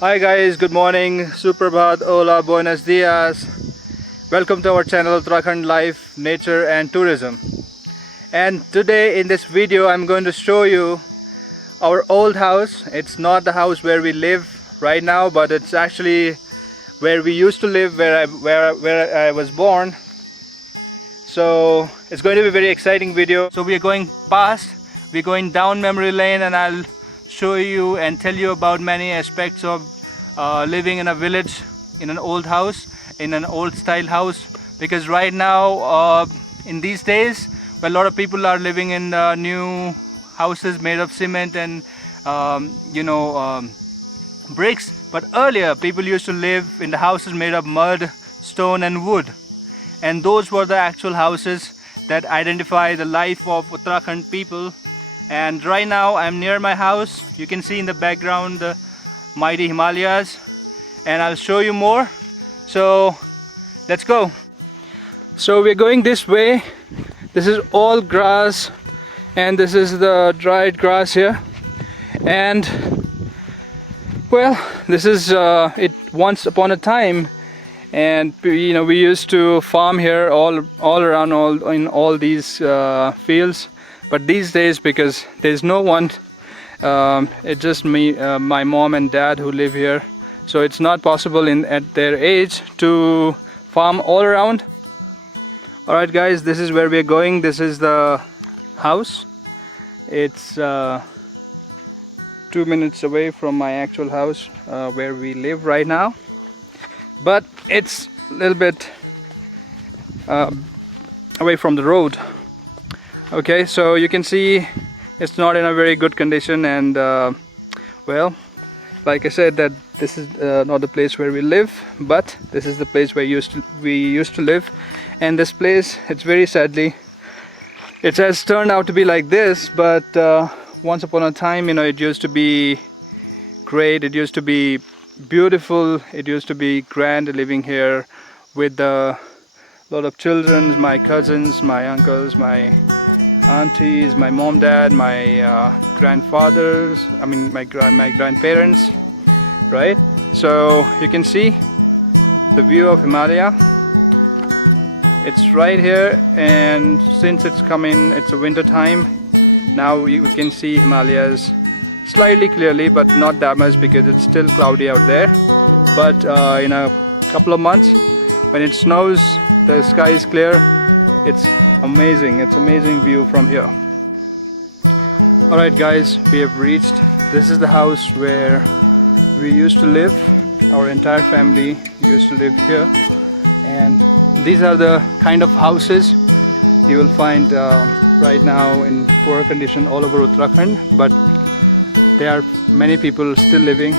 Hi guys, good morning, Suprabhat, hola, buenos dias. Welcome to our channel Uttarakhand Life, Nature and Tourism. And today in this video I'm going to show you our old house. It's not the house where we live right now, but it's actually where we used to live, where I was born. So it's going to be a very exciting video. So we are going we're going down memory lane, and I'll show you and tell you about many aspects of living in a village, in an old house, in an old style house. Because right now in these days, a lot of people are living in new houses made of cement and bricks, but earlier people used to live in the houses made of mud, stone and wood, and those were the actual houses that identify the life of Uttarakhand people. And right now I'm near my house. You can see in the background the mighty Himalayas, and I'll show you more. So let's go. So we're going this way. This is all grass, and this is the dried grass here. And well, this is it once upon a time, and we used to farm here all around in all these fields. But these days, because there's no one, it's just me, my mom and dad who live here, so it's not possible at their age to farm all around. Alright guys, this is where we're going. This is the house. It's 2 minutes away from my actual house where we live right now, but it's a little bit away from the road. Okay, so you can see it's not in a very good condition, and well, like I said, that this is not the place where we live, but this is the place where we used to live. And this place, it's very sadly, it has turned out to be like this. But once upon a time, it used to be great, it used to be beautiful, it used to be grand living here with a lot of children, my cousins, my uncles, my aunties, my mom, dad, my grandfathers, my grandparents, right? So you can see the view of Himalaya. It's right here, and since it's a winter time now, you can see Himalayas slightly clearly, but not that much because it's still cloudy out there. But in a couple of months, when it snows, the sky is clear. It's amazing. It's amazing view from here. Alright guys, we have reached. This is the house where we used to live. Our entire family used to live here, and these are the kind of houses you will find right now in poor condition all over Uttarakhand, but there are many people still living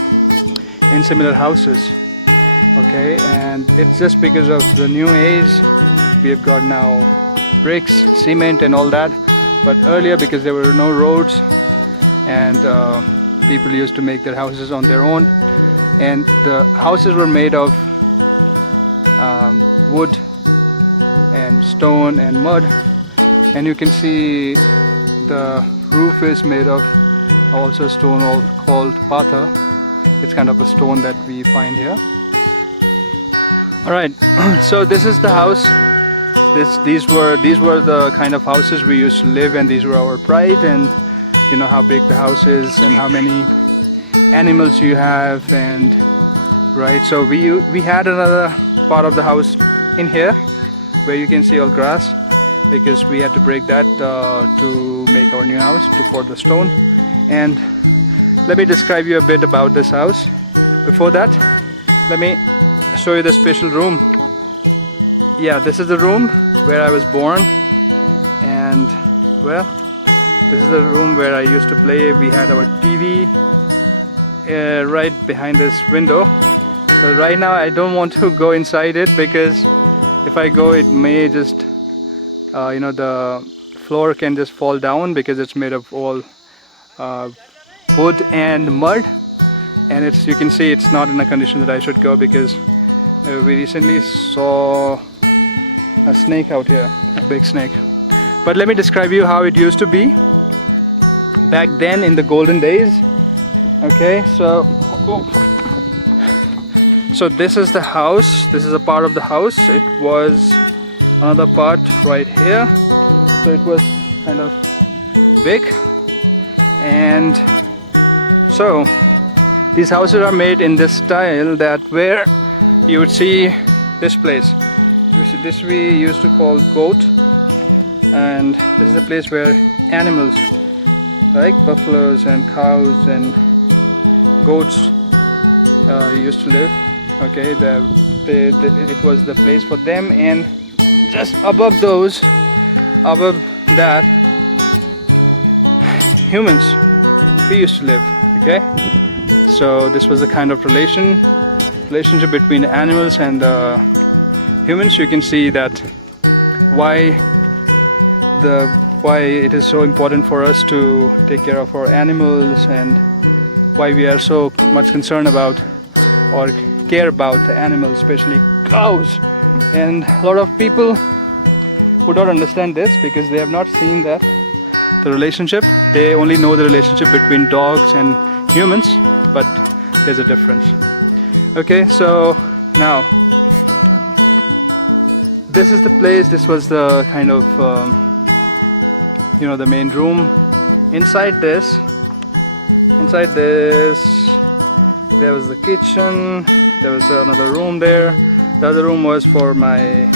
in similar houses. Okay, and it's just because of the new age we have got now bricks, cement and all that. But earlier, because there were no roads, and people used to make their houses on their own, and the houses were made of wood and stone and mud. And you can see the roof is made of also stone called patha. It's kind of a stone that we find here. Alright, so this is the house. These were the kind of houses we used to live, and these were our pride. And you know how big the house is and how many animals you have, and right. So we had another part of the house in here where you can see all grass, because we had to break that to make our new house, to pour the stone. And let me describe you a bit about this house. Before that, let me show you the special room. Yeah, this is the room where I was born, and well, this is the room where I used to play. We had our TV right behind this window. So right now I don't want to go inside it, because if I go, it may just the floor can just fall down, because it's made of all wood and mud, and you can see it's not in a condition that I should go, because we recently saw a snake out here, a big snake. But let me describe you how it used to be back then in the golden days. Okay, so So this is the house. This is a part of the house. It was another part right here. So it was kind of big. And so these houses are made in this style that where you would see this place. This we used to call goat, and this is the place where animals like buffaloes and cows and goats used to live. Okay, it was the place for them, and just above that, humans, we used to live. Okay, so this was the kind of relationship between the animals and the humans. You can see that why it is so important for us to take care of our animals, and why we are so much concerned about or care about the animals, especially cows. And a lot of people would not understand this because they have not seen the relationship. They only know the relationship between dogs and humans, but there's a difference. Okay, so now this is the place. This was the kind of the main room. Inside this there was the kitchen. There was another room there. The other room was for my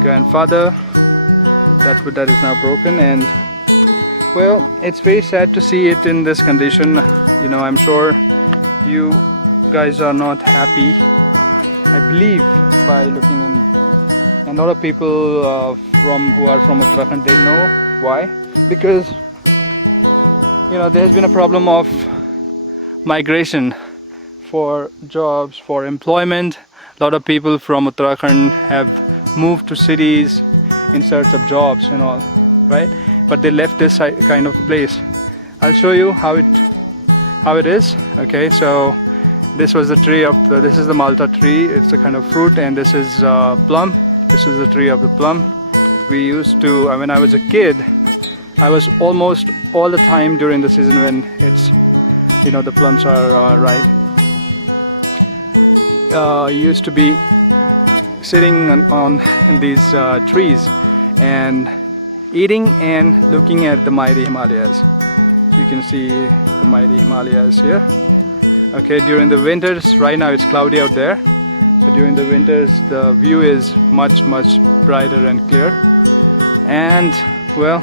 grandfather. That is now broken, and well, it's very sad to see it in this condition. I'm sure you guys are not happy, I believe, by looking in. And a lot of people who are from Uttarakhand, they know why. Because there has been a problem of migration for jobs, for employment. A lot of people from Uttarakhand have moved to cities in search of jobs and all, right? But they left this kind of place. I'll show you how it is. Okay, so this was the tree this is the Malta tree. It's a kind of fruit, and this is plum. This is the tree of the plum. We used to, when I was a kid, I was almost all the time during the season when it's, the plums are ripe. Used to be sitting on these trees and eating and looking at the mighty Himalayas. You can see the mighty Himalayas here. Okay, during the winters, right now it's cloudy out there, but during the winters the view is much brighter and clear. And well,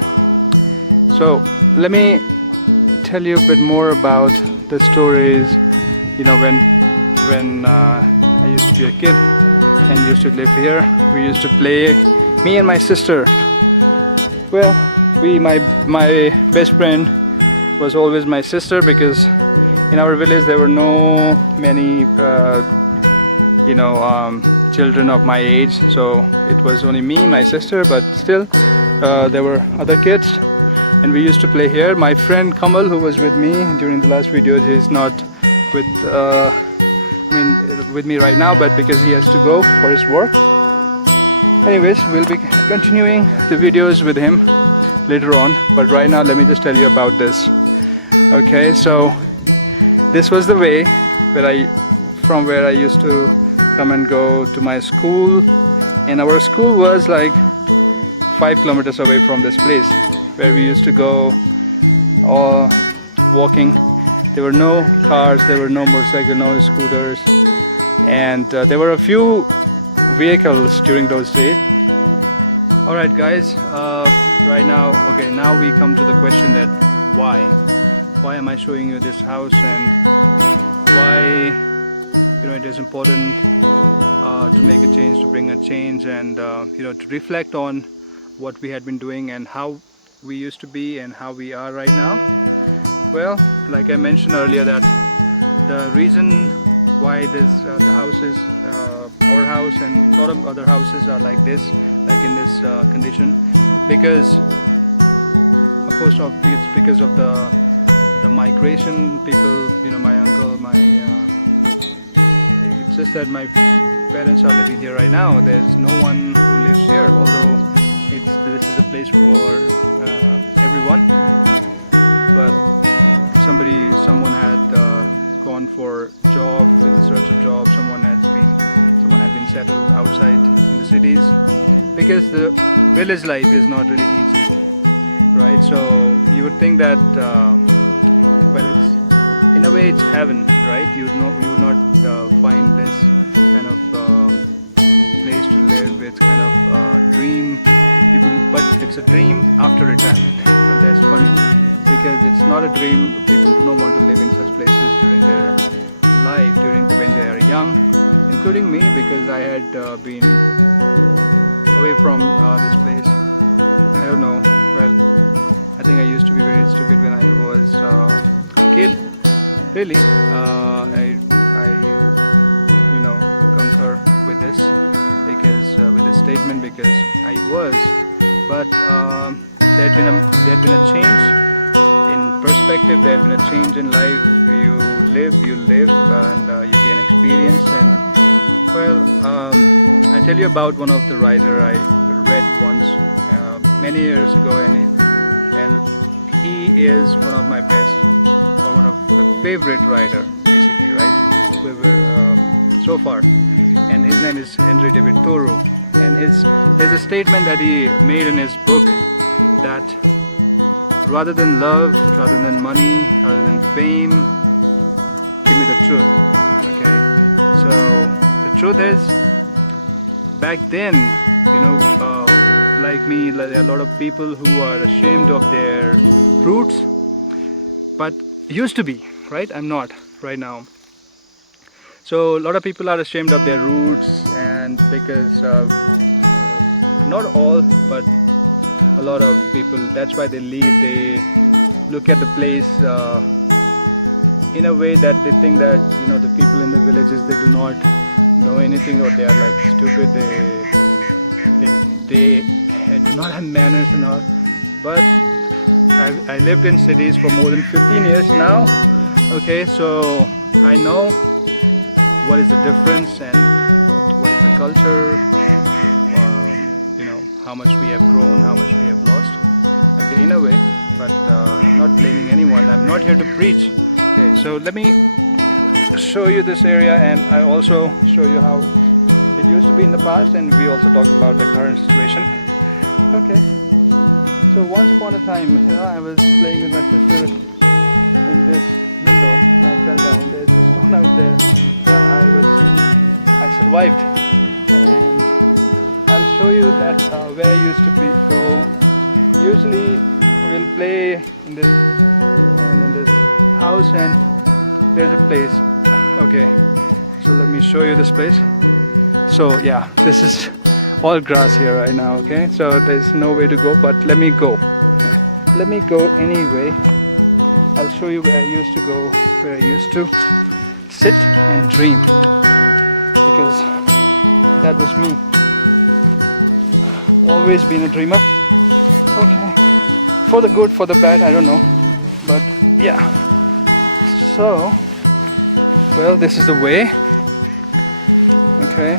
so let me tell you a bit more about the stories. When I used to be a kid and used to live here, we used to play, me and my sister. Well, my best friend was always my sister, because in our village there were no many children of my age, so it was only me, my sister, but still there were other kids, and we used to play here. My friend Kamal, who was with me during the last video, he's not with with me right now, but because he has to go for his work. Anyways, we'll be continuing the videos with him later on, but right now let me just tell you about this. Okay, so this was the way from where I used to come and go to my school, and our school was like 5 kilometers away from this place where we used to go all walking. There were no cars, there were no motorcycles, no scooters, and there were a few vehicles during those days. Alright guys, right now, okay, now we come to the question that why am I showing you this house, and why it is important to make a change, to bring a change, and to reflect on what we had been doing and how we used to be and how we are right now. Well, like I mentioned earlier, that the reason why the house is our house and a lot of other houses are like this, like in this condition, because of course it's because of the migration. People, my uncle, it's just that my parents are living here right now. There's no one who lives here, although this is a place for everyone, but someone had gone for job, in the search of job. Someone had been settled outside in the cities, because the village life is not really easy, right? So you would think that well, it's in a way it's heaven, right? You would not find this kind of place to live. It's kind of a dream. But it's a dream after retirement. Well, that's funny, because it's not a dream. People do not want to live in such places during their life, when they are young, including me, because I had been away from this place. I don't know. Well, I think I used to be very stupid when I was a kid. Really, I concur with this, because with this statement, because I was. But there had been a change in perspective. There had been a change in life. You live, and you gain experience. And well, I tell you about one of the writer I read once many years ago, and he is one of my best, or one of the favorite writer, basically, right? We were so far, and his name is Henry David Thoreau. And there's a statement that he made in his book, that rather than love, rather than money, rather than fame, give me the truth. Okay, so the truth is, back then, like me, there are a lot of people who are ashamed of their roots, but used to be, right? I'm not right now. So a lot of people are ashamed of their roots, and because not all, but a lot of people, that's why they leave. They look at the place in a way that they think that the people in the villages, they do not know anything, or they are like stupid. They do not have manners and all. But I lived in cities for more than 15 years now. Okay, so I know what is the difference and what is the culture, how much we have grown, how much we have lost, okay, in a way. But I'm not blaming anyone. I'm not here to preach. Okay, so let me show you this area, and I also show you how it used to be in the past, and we also talk about the current situation. Okay, so once upon a time, I was playing with my sister in this window, and I fell down. There's a stone out there. Well, I survived, and I'll show you that where I used to go. Usually we'll play in this house, and there's a place. Okay, so let me show you this place. So yeah, this is all grass here right now. Okay, so there's no way to go, but let me go anyway. I'll show you where I used to go, where I used to sit and dream, because that was me. Always been a dreamer. Okay, for the good, for the bad, I don't know, but yeah. So, well, this is the way. Okay,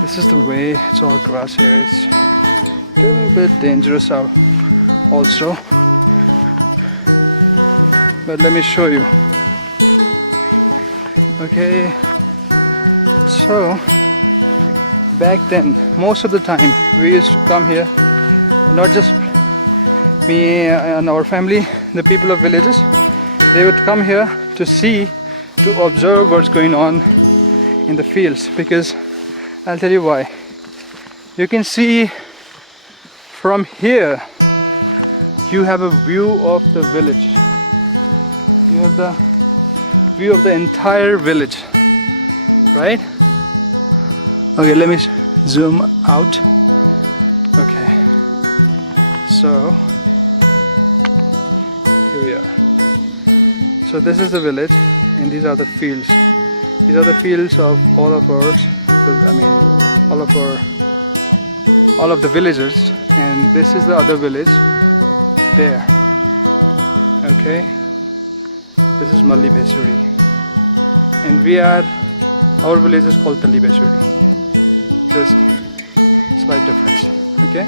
this is the way. It's all grass here. It's a little bit dangerous out also, but let me show you. Okay, so back then, most of the time we used to come here, not just me and our family, the people of villages, they would come here to observe what's going on in the fields, because I'll tell you why. You can see from here, you have a view of the village. You have the view of the entire village, right? Okay, let me zoom out. Okay, so here we are. So this is the village, and these are the fields. These are the fields of all of ours. All of the villagers, and this is the other village there. Okay, this is Malli Besuri, and our village is called Tali Besuri. Just slight difference. Okay,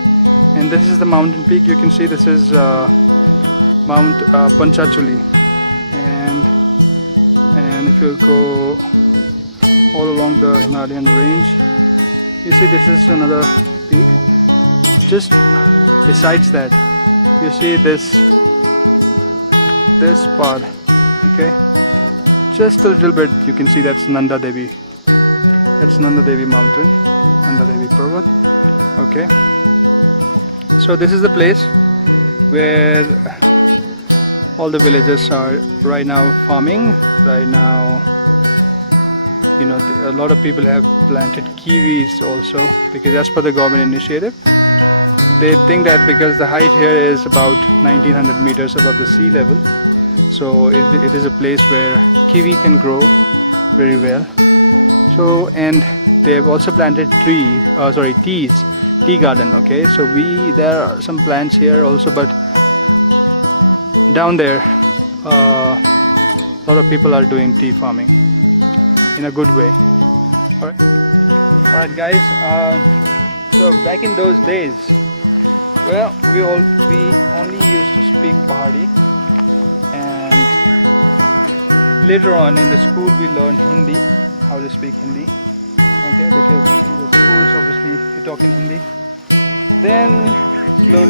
and this is the mountain peak. You can see this is Mount Panchachuli, and if you go all along the Himalayan range, you see this is another peak. Just besides that, you see this part, okay? Just a little bit, you can see that's Nanda Devi. That's Nanda Devi mountain, Nanda Devi Parvat. Okay. So this is the place where all the villagers are right now farming. Right now, you know, a lot of people have planted kiwis also, because as per the government initiative, they think that because the height here is about 1900 meters above the sea level, so it is a place where kiwi can grow very well. So, and they have also planted tea garden. Okay, so there are some plants here also, but down there a lot of people are doing tea farming in a good way. Alright guys, so back in those days, well, we only used to speak Pahari, and later on in the school we learned Hindi, how to speak Hindi. Okay, because in the schools obviously you talk in Hindi. Then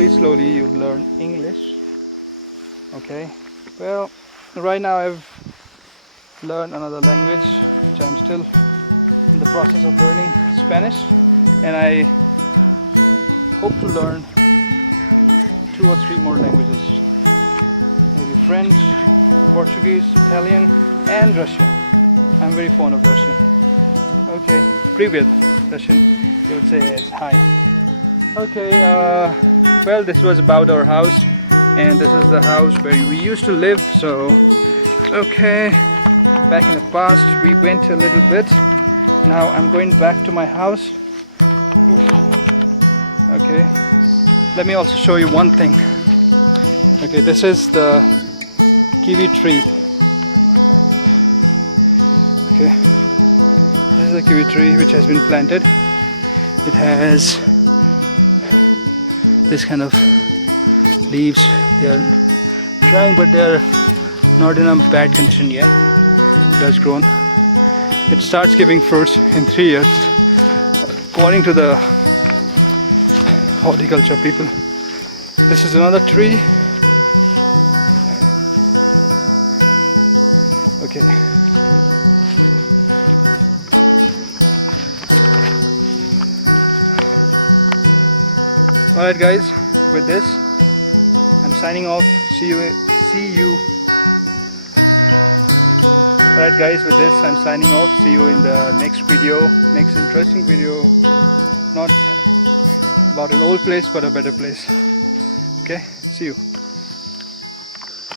slowly you learn English. Okay, well, right now I've learned another language, which I'm still in the process of learning, Spanish, and I hope to learn 2 or 3 more languages, maybe French, Portuguese, Italian, and Russian. I'm very fond of Russian. Okay, Привет, Russian, you would say is hi. Okay, well, this was about our house, and this is the house where we used to live. So, okay, back in the past we went a little bit. Now I'm going back to my house. Okay, let me also show you one thing. Okay, this is the kiwi tree. Okay, this is a kiwi tree which has been planted. It has this kind of leaves. They are drying, but they are not in a bad condition yet. It has grown. It starts giving fruits in 3 years, according to the horticulture people. This is another tree. Okay. Alright guys, with this I'm signing off. See you. Alright guys, with this I'm signing off. See you in the next video, next interesting video. Not about an old place, but a better place. Okay, see you.